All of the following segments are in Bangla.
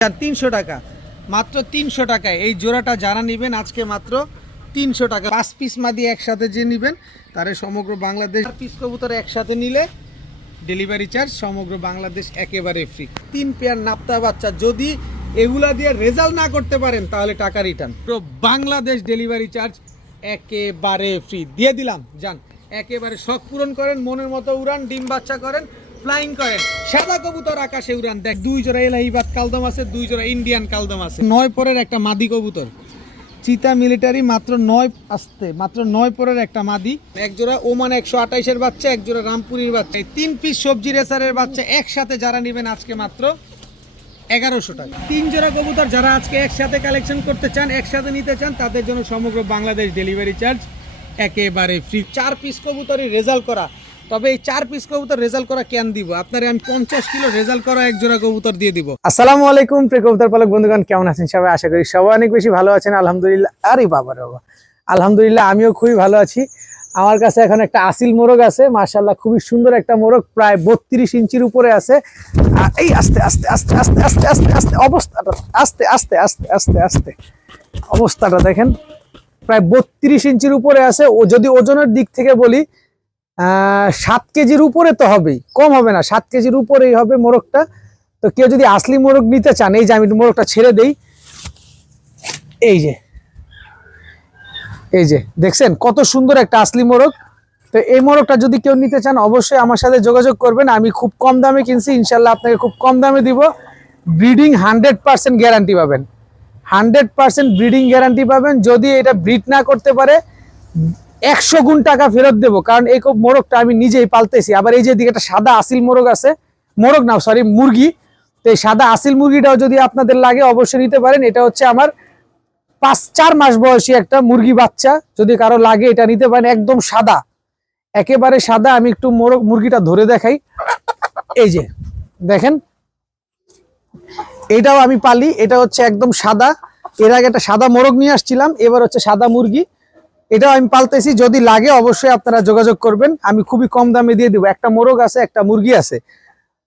300 টাকা, মাত্র 300 টাকায় এই জোড়াটা যারা নেবেন আজকে মাত্র 300 টাকা। 5 পিস মাদি একসাথে যে নেবেন তারে সমগ্র বাংলাদেশ, 4 পিস কবুতর একসাথে নিলে ডেলিভারি চার্জ সমগ্র বাংলাদেশ একেবারে ফ্রি। 3 পেয়ার নাপ্তা বাচ্চা যদি এগুলা দিয়ে রেজাল্ট না করতে পারেন তাহলে টাকা রিটার্ন। তো বাংলাদেশ ডেলিভারি চার্জ একেবারে ফ্রি দিয়ে দিলাম। যান একেবারে শখ পূরণ করেন, মনের মতো উড়ান, ডিম বাচ্চা করেন, ফ্লাইং করেন। সাদা কবুতর আকাশে উড়ান। দেখ 2 জোড়া এলাহিবাদ কালদম আছে, 2 জোড়া ইন্ডিয়ান কালদম আছে। 9 পরের একটা মাদি কবুতর চিতা মিলিটারি, মাত্র 9 পরের একটা মাদি। এক জোড়া ওমান 128-এর বাচ্চা, এক জোড়া রামপুরির বাচ্চা। 3 পিস সবজি রেসারের বাচ্চা একসাথে যারা নেবেন আজকে মাত্র 1100 টাকা। 3 জোড়া কবুতর যারা আজকে একসাথে কালেকশন করতে চান, একসাথে নিতে চান, তাদের জন্য সমগ্র বাংলাদেশ ডেলিভারি চার্জ একেবারে ফ্রি। 4 পিস কবুতরই রেজাল্ট করা। তবে এই 4 পিস কবুতর রেজাল্ট করা কেন দিব আপনারে, আমি 50 কিলো রেজাল্ট করা এক জোড়া কবুতর দিয়ে দিব। আসসালামু আলাইকুম প্রিয় কবুতর পালক বন্ধুগণ, কেমন আছেন সবাই? আশা করি সবাই অনেক বেশি ভালো আছেন। আলহামদুলিল্লাহ। আরে বাবা রে বাবা, আলহামদুলিল্লাহ আমিও খুবই ভালো আছি। আমার কাছে এখন একটা আসিল মোরগ আছে, মাশাআল্লাহ খুবই সুন্দর একটা মোরগ, প্রায় 32 ইঞ্চির উপরে আছে। এই আস্তে আস্তে আস্তে আস্তে আস্তে আস্তে আস্তে অবস্থাটা, আস্তে আস্তে আস্তে আস্তে আস্তে অবস্থাটা দেখেন, প্রায় 32 ইঞ্চির উপরে আছে। ও যদি ওজনের দিক থেকে বলি 7 কেজির উপরে তো হবেই, কম হবে না, 7 কেজির উপরেই হবে মোরগটা। তো কেউ যদি আসলি মোরগ নিতে চান, এই যে আমি মোরগটা ছেড়ে দেই, এই যে দেখছেন কত সুন্দর একটা আসলি মোরগ। তো এই মোরগটা যদি কেউ নিতে চান অবশ্যই আমার সাথে যোগাযোগ করবেন। আমি খুব কম দামে কিনছি, ইনশাল্লাহ আপনাকে খুব কম দামে দিব। ব্রিডিং 100% গ্যারান্টি পাবেন, 100% ব্রিডিং গ্যারান্টি পাবেন। যদি এটা ব্রিড না করতে পারে 100 গুণ টাকা ফেরত দেবো, কারণ এই মোরগটা আমি নিজেই পালতেছি। আবার এই যে দিকে একটা সাদা আসিল মোরগ আছে, মোরগ না সরি মুরগি। তো এই সাদা আসিল মুরগিটাও যদি আপনাদের লাগে অবশ্যই নিতে পারেন। এটা হচ্ছে আমার 4 মাস বয়সী একটা মুরগি বাচ্চা, যদি কারো লাগে এটা নিতে পারেন। একদম সাদা, একেবারে সাদা। আমি একটু মুরগিটা ধরে দেখাই, এই যে দেখেন, এটাও আমি পালি। এটা হচ্ছে একদম সাদা। এর আগে একটা সাদা মোরগ নিয়ে আসছিলাম, এবার হচ্ছে সাদা মুরগি, এটাও আমি পালতেছি। যদি লাগে অবশ্যই আপনারা যোগাযোগ করবেন, আমি খুবই কম দামে দিয়ে দিব। একটা মোরগ আছে, একটা মুরগি আছে।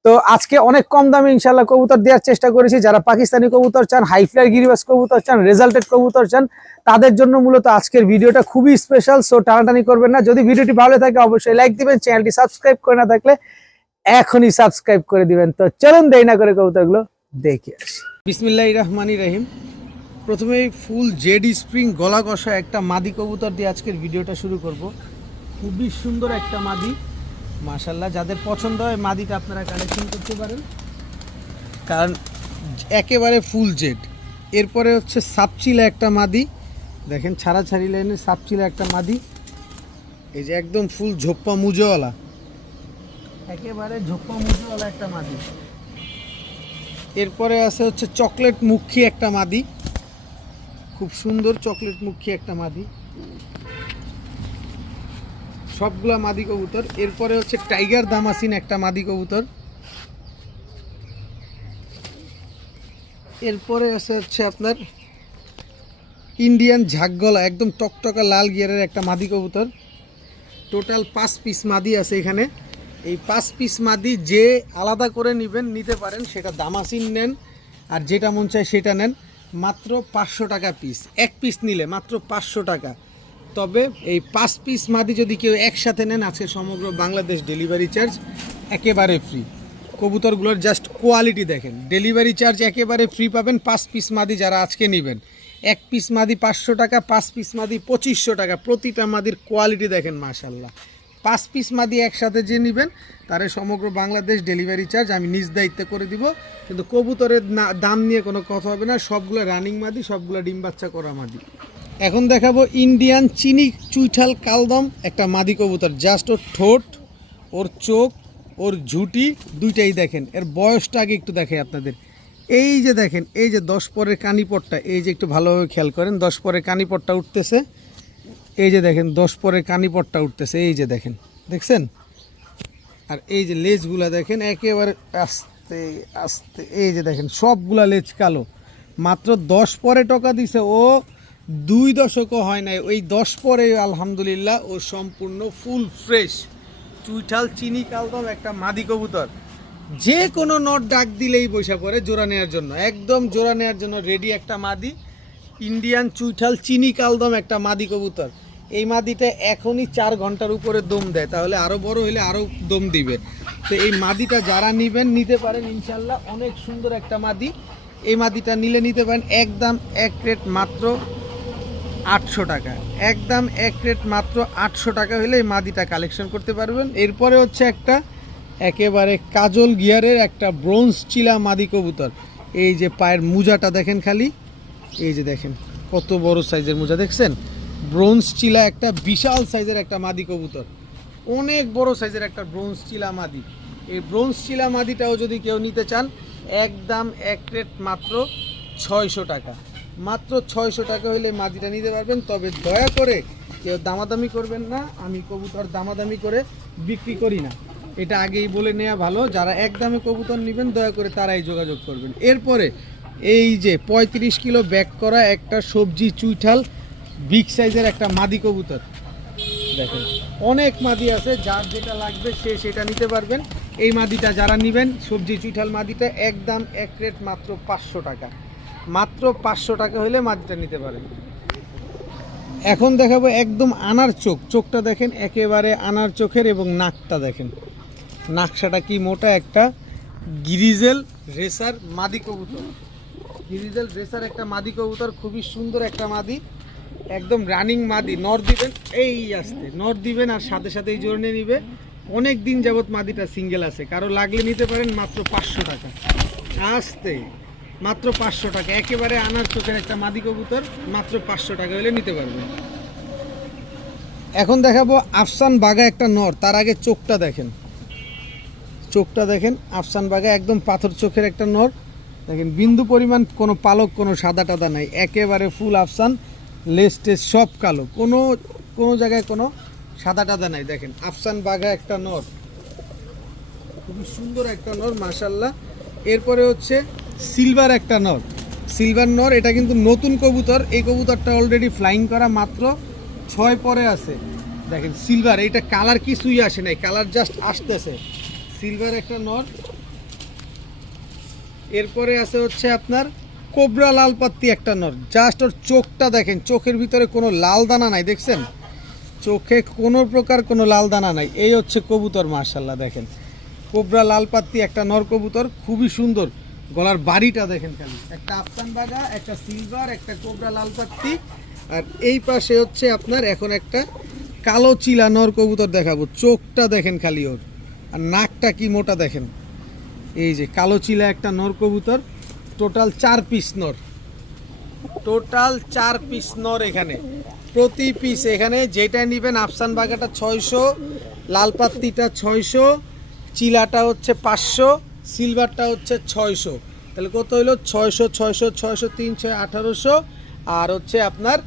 তো আজকে অনেক কম দামে ইনশাল্লাহ কবুতর দেওয়ার চেষ্টা করেছি। যারা পাকিস্তানি কবুতর চান, হাই ফ্লাইয়ার গিরিবাজ কবুতর চান, রেজাল্টেড কবুতর চান, তাদের জন্য মূলত আজকের ভিডিওটা খুবই স্পেশাল। সো টানাটানি করবেন না। যদি ভিডিওটি ভালো থাকে অবশ্যই লাইক দিবেন, চ্যানেলটি সাবস্ক্রাইব করে না থাকলে এখনই সাবস্ক্রাইব করে দিবেন। তো চলুন দেরি না করে কবুতরগুলো দেখে আসি। বিসমিল্লাহির রহমানির রহিম। প্রথমেই ফুল জেডি স্প্রিং গলা কষা একটা মাদি কবুতর দিয়ে আজকের ভিডিওটা শুরু করব। খুবই সুন্দর একটা মাদি, মাশাআল্লাহ। যাদের পছন্দ হয় মাদিটা আপনারা কালেকশন করতে পারেন, কারণ একেবারে ফুল জেড। এরপরে হচ্ছে সাপচিলা একটা মাদি, দেখেন ছাড়াছাড়ি লাইনের সাপচিলা একটা মাদি। এই যে একদম ফুল ঝোপ্পা মুজোওয়ালা, একেবারে ঝোপ্পা মুজোওয়ালা একটা মাদি। এরপরে আছে হচ্ছে চকলেট মুখী একটা মাদি, খুব সুন্দর চকলেট মুখী একটা মাদি, সবগুলা মাদি কবুতর। এরপরে হচ্ছে টাইগার দামাসিন একটা মাদি কবুতর। এরপরে আছে হচ্ছে আপনার ইন্ডিয়ান ঝাকগলা, একদম টকটকা লাল গিয়ারের একটা মাদি কবুতর। টোটাল 5 পিস মাদি আছে এখানে। এই 5 পিস মাদি যে আলাদা করে নেবেন নিতে পারেন, সেটা দামাসিন নেন আর যেটা মন চায় সেটা নেন। মাত্র 500 টাকা পিস, এক পিস নিলে মাত্র 500 টাকা। তবে এই 5 পিস মাদি যদি কেউ একসাথে নেন আজকে সমগ্র বাংলাদেশ ডেলিভারি চার্জ একেবারে ফ্রি। কবুতরগুলোর জাস্ট কোয়ালিটি দেখেন, ডেলিভারি চার্জ একেবারে ফ্রি পাবেন। 5 পিস মাদি যারা আজকে নেবেন, এক পিস মাদি 500 টাকা, 5 পিস মাদি 2500 টাকা। প্রতিটা মাদির কোয়ালিটি দেখেন মাশাআল্লাহ। 5 পিস মাদি একসাথে যে নেবেন তারে সমগ্র বাংলাদেশ ডেলিভারি চার্জ আমি নিজ দায়িত্বে করে দিব। কিন্তু কবুতরের দাম নিয়ে কোনো কথা হবে না, সবগুলো রানিং মাদি, সবগুলো ডিম বাচ্চা করা মাদি। এখন দেখাবো ইন্ডিয়ান চিনি চুইঠাল কালদম একটা মাদি কবুতর। জাস্ট ওর ঠোঁট, ওর চোখ, ওর ঝুটি দুইটাই দেখেন। এর বয়সটা আগে একটু দেখাই আপনাদের। এই যে দেখেন, এই যে 10 পরের কানিপটটা, এই যে একটু ভালোভাবে খেয়াল করেন, 10 পরের কানিপটটা উঠতেছে। এই যে দেখেন 10 পরের কানিপটটা উঠতেছে, এই যে দেখেন, দেখছেন? আর এই যে লেজগুলা দেখেন, একেবারে আস্তে আস্তে, এই যে দেখেন সবগুলা লেজ কালো। মাত্র 10 পরে টাকা দিছে, ও 2 দশকও হয় নাই। ওই 10 পরে আলহামদুলিল্লাহ ও সম্পূর্ণ ফুল ফ্রেশ চুইঠাল চিনি কালদম একটা মাদি কবুতর। যে কোনো নট ডাক দিলেই বৈশা পড়ে জোড়া নেওয়ার জন্য, একদম জোড়া নেওয়ার জন্য রেডি একটা মাদি ইন্ডিয়ান চুইঠাল চিনি কালদম একটা মাদি কবুতর। এই মাদিটা এখনই 4 ঘন্টার উপরে দম দেয়, তাহলে আরও বড় হলে আরও দম দিবে। তো এই মাদিটা যারা নেবেন নিতে পারেন ইনশাল্লাহ, অনেক সুন্দর একটা মাদি। এই মাদিটা নিলে নিতে পারেন একদম এক রেট মাত্র 800 টাকা, একদম এক রেট মাত্র 800 টাকা হলে এই মাদিটা কালেকশন করতে পারবেন। এরপরে হচ্ছে একটা একেবারে কাজল গিয়ারের একটা ব্রোঞ্জ চিলা মাদি কবুতর। এই যে পায়ের মোজাটা দেখেন খালি, এই যে দেখেন কত বড় সাইজের মোজা দেখছেন, ব্রোঞ্জ চিলা একটা বিশাল সাইজের একটা মাদি কবুতর, অনেক বড় সাইজের একটা ব্রোঞ্জ চিলা মাদি। এই ব্রোঞ্জ চিলা মাদিটাও যদি কেউ নিতে চান একদম এক রেট মাত্র 600 টাকা, মাত্র 600 টাকা হলে মাদিটা নিতে পারবেন। তবে দয়া করে কেউ দামাদামি করবেন না, আমি কবুতর দামাদামি করে বিক্রি করি না, এটা আগেই বলে নেওয়া ভালো। যারা একদমে কবুতর নেবেন দয়া করে তারাই যোগাযোগ করবেন। এরপরে এই যে 35 কিলো ব্যাক করা একটা সবজি চুইঠাল বিগ সাইজের একটা মাদি কবুতর দেখেন, অনেক মাদি আছে, যার যেটা লাগবে সে সেটা নিতে পারবেন। এই মাদিটা যারা নেবেন সবজি চুইঠাল মাদিটা একদম এক রেট মাত্র 500 টাকা, মাত্র 500 টাকা হলে মাদিটা নিতে পারেন। এখন দেখাবো একদম আনার চোখ, চোখটা দেখেন একেবারে আনার চোখের, এবং নাকটা দেখেন, নাকশাটা কি মোটা, একটা গ্রিজেল রেসার মাদি কবুতর, গ্রিজেল রেসার একটা মাদি কবুতর, খুবই সুন্দর একটা মাদি, একদম রানিং মাদি। নর দিবেন এই আসতে নর দিবেন আর সাথে সাথেই জোরে নিবে। অনেক দিন যাবত মাদিটা সিঙ্গেল আছে, কারো লাগলে নিতে পারেন মাত্র 500 টাকা, আসতে মাত্র 500 টাকা, একেবারে আনার চোখের একটা মাদি কবুতর, মাত্র 500 টাকা হলে নিতে পারবেন। এখন দেখাবো আফসান বাগা একটা নর, তার আগে চোখটা দেখেন, চোখটা দেখেন আফসান বাগা একদম পাথর চোখের একটা নর দেখেন, বিন্দু পরিমাণ কোনো পালক কোনো সাদা টাদা নাই, একেবারে ফুল আফসান, লেজ টেজ সব কালো, কোনো কোনো জায়গায় কোনো সাদা টাদা নাই। দেখেন আফসান বাঘা একটা নর, খুবই সুন্দর একটা নর মাশাল্লাহ। এরপরে হচ্ছে সিলভার একটা নর, সিলভার নর, এটা কিন্তু নতুন কবুতর, এই কবুতরটা অলরেডি ফ্লাইং করা, মাত্র 6 পরে আছে। দেখেন সিলভার, এইটা কালার কিছুই আসে নাই, কালার জাস্ট আসতেছে, সিলভার একটা নর। এরপরে আছে হচ্ছে আপনার কোবরা লাল পাত্তি একটা নর, জাস্ট ওর চোখটা দেখেন, চোখের ভিতরে কোনো লাল দানা নাই, দেখছেন চোখে কোনো প্রকার কোনো লাল দানা নাই, এই হচ্ছে কবুতর মাশাল্লাহ। দেখেন কোবরা লাল পাত্তি একটা নর কবুতর, খুবই সুন্দর, গলার বাড়িটা দেখেন খালি, একটা আফসান বাগা, একটা সিলভার, একটা কোবরা লাল পাত্তি। আর এই পাশে হচ্ছে আপনার এখন একটা কালো চিলা নর কবুতর দেখাবো, চোখটা দেখেন খালি ওর, আর নাকটা কি মোটা দেখেন। এই যে কালো চিলা একটা নর কবুতর, টোটাল 4 পিস নর, টোটাল 4 পিস নর এখানে, প্রতি পিস এখানে যেটা নেবেন আফসান বাগাটা 600, লালপাত্তিটা 600, চিলাটা হচ্ছে 500, সিলভারটা হচ্ছে 600, তাহলে কত হলো 600 600 600 3 6 1800, আর হচ্ছে আপনার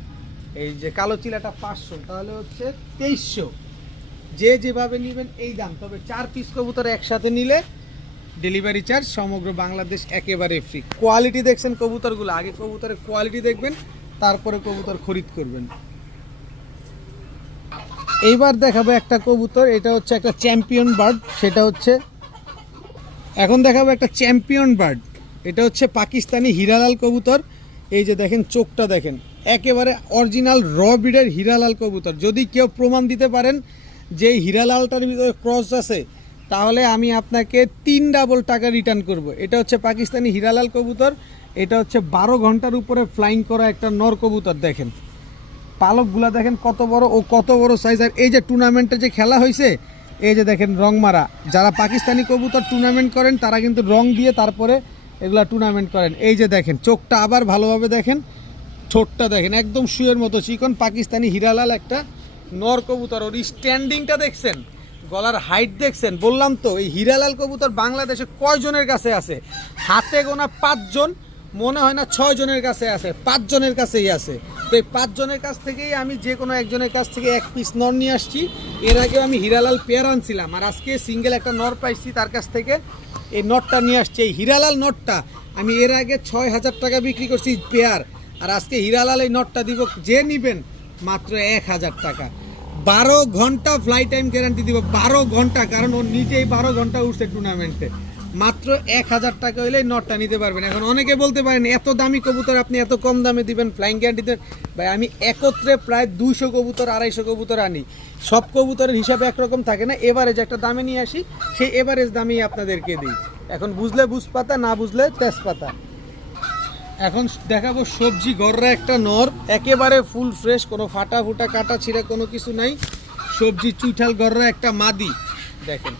এই যে কালো চিলাটা 500, তাহলে হচ্ছে 2300। যে যেভাবে নেবেন এই দাম, তবে 4 পিস কবুতর একসাথে নিলে ডেলিভারি চার্জ সমগ্র বাংলাদেশ একেবারে ফ্রি। কোয়ালিটি দেখছেন কবুতরগুলো, আগে কবুতরের কোয়ালিটি দেখবেন তারপরে কবুতর খরিদ করবেন। এইবার দেখাবো একটা কবুতর, এটা হচ্ছে একটা চ্যাম্পিয়ন বার্ড, সেটা হচ্ছে এখন দেখাবো একটা চ্যাম্পিয়ন বার্ড, এটা হচ্ছে পাকিস্তানি হিরালাল কবুতর। এই যে দেখেন চোখটা দেখেন, একেবারে অরিজিনাল র ব্রিডের হিরালাল কবুতর। যদি কেউ প্রমাণ দিতে পারেন যে হিরালালটার ভিতরে ক্রস আছে, তাহলে আমি আপনাকে 3 ডাবল টাকা রিটার্ন করব। এটা হচ্ছে পাকিস্তানি হিরালাল কবুতর, এটা হচ্ছে 12 ঘন্টার উপরে ফ্লাইং করা একটা নর কবুতর। দেখেন পালকগুলা দেখেন কত বড় ও কত বড় সাইজ। আর এই যে টুর্নামেন্টে যে খেলা হয়েছে, এই যে দেখেন রং মারা, যারা পাকিস্তানি কবুতর টুর্নামেন্ট করেন তারা কিন্তু রং দিয়ে তারপরে এগুলা টুর্নামেন্ট করেন। এই যে দেখেন চোখটা আবার ভালোভাবে দেখেন, ঠোঁটটা দেখেন একদম শুয়ের মতো চিকন, পাকিস্তানি হিরালাল একটা নর কবুতর। ওর স্ট্যান্ডিংটা দেখছেন, গলার হাইট দেখছেন। বললাম তো এই হিরালাল কবুতর বাংলাদেশে কয়জনের কাছে আছে, হাতে গোনা 5 জন, মনে হয় না 6 জনের কাছে আছে, 5 জনের কাছেই আছে। তো এই 5 জনের কাছ থেকেই আমি যে কোনো একজনের কাছ থেকে 1 পিস নর নিয়ে আসছি। এর আগেও আমি হিরালাল পেয়ার আনছিলাম, আর আজকে সিঙ্গেল একটা নর পাইছি, তার কাছ থেকে এই নটটা নিয়ে আসছি। এই হিরালাল নটটা আমি এর আগে 6000 টাকা বিক্রি করছি পেয়ার, আর আজকে হিরালাল এই নটটা দিব, যে নিবেন মাত্র 1000 টাকা। 12 ঘন্টা ফ্লাই টাইম গ্যারান্টি দিব, 12 ঘন্টা, কারণ ও নিজেই 12 ঘন্টা উঠছে টুর্নামেন্টে। মাত্র 1000 টাকা হলে এই নটটা নিতে পারবেন। এখন অনেকে বলতে পারেন এত দামি কবুতর আপনি এত কম দামে দিবেন, ফ্লাইং গ্যারান্টি দেন। ভাই আমি একত্রে প্রায় 200 কবুতর 250 কবুতর আনি, সব কবুতরের হিসাবে একরকম থাকে না, এভারেজ একটা দামে নিয়ে আসি, সেই এভারেজ দামেই আপনাদেরকে দিই। এখন বুঝলে বুঝপাতা, না বুঝলে তেজপাতা। এখন দেখাবো সবজি গররা একটা নর, একেবারে ফুল ফ্রেশ, কোনো ফাটা ফুটা কাটা ছিঁড়া কোনো কিছু নাই। সবজি চুইঠাল গররা একটা মাদি দেখেন।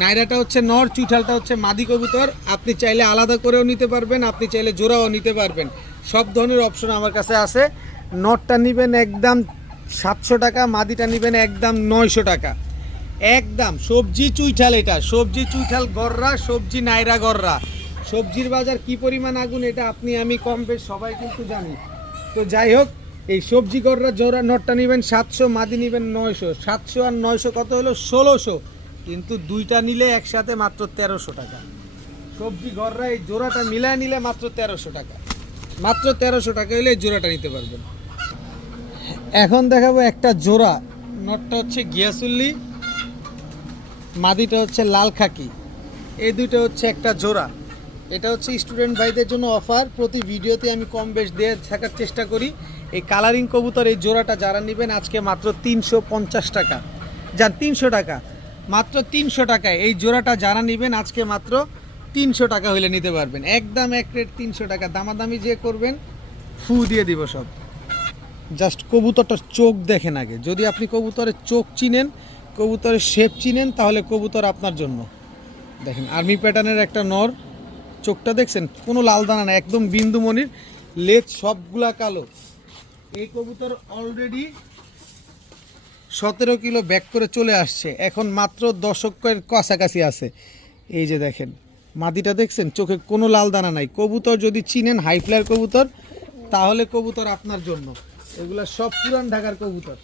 নাইরাটা হচ্ছে নর, চুইঠালটা হচ্ছে মাদি কবুতর। আপনি চাইলে আলাদা করেও নিতে পারবেন, আপনি চাইলে জোড়াও নিতে পারবেন, সব ধরনের অপশন আমার কাছে আছে। নরটা নেবেন একদম 700 টাকা, মাদিটা নেবেন একদম 900 টাকা একদম। সবজি চুইঠাল, এটা সবজি চুইঠাল গররা, সবজি নাইরা গররা। সবজির বাজার কি পরিমাণ আগুন এটা আপনি আমি কম বেশ সবাই কিন্তু জানি। তো যাই হোক, এই সবজি গররা জোড়া নটটা নেবেন 700, মাদি নেবেন 900। 700 আর 900 কত হলো? 1600। কিন্তু দুইটা নিলে একসাথে মাত্র 1300 টাকা। সবজি গররা এই জোড়াটা মিলায় নিলে মাত্র 1300 টাকা, মাত্র 1300 টাকা হলে এই জোড়াটা নিতে পারবেন। এখন দেখাবো একটা জোড়া, নটটা হচ্ছে গিয়াসুল্লি, মাদিটা হচ্ছে লাল খাকি। এই দুইটা হচ্ছে একটা জোড়া। এটা হচ্ছে স্টুডেন্ট ভাইদের জন্য অফার, প্রতি ভিডিওতে আমি কম বেশ দিয়ে থাকার চেষ্টা করি। এই কালারিং কবুতর এই জোড়াটা যারা নেবেন আজকে মাত্র 350 টাকা, যান 300 টাকা, মাত্র 300 টাকায় এই জোড়াটা যারা নেবেন আজকে মাত্র 300 টাকা হলে নিতে পারবেন, একদম এক রেট 300 টাকা। দামাদামি যে করবেন ফু দিয়ে দিব সব। জাস্ট কবুতরটার চোখ দেখেন আগে, যদি আপনি কবুতরের চোখ চিনেন, কবুতরের শেপ চিনেন, তাহলে কবুতর আপনার জন্য। দেখেন আর্মি প্যাটার্নের একটা নর, চোখটা দেখছেন, কোনো লাল দানা না, একদম বিন্দুমণির, লেজ সবগুলা কালো। এই কবুতর অলরেডি 17 কিলো ব্যাক করে চলে আসছে, এখন মাত্র দশকের কাছাকাছি আছে। এই যে দেখেন মাদিটা দেখছেন, চোখে কোনো লাল দানা নাই। কবুতর যদি চিনেন হাই ফ্লায়ার কবুতর, তাহলে কবুতর আপনার জন্য। এগুলা সব পুরান ঢাকার কবুতর।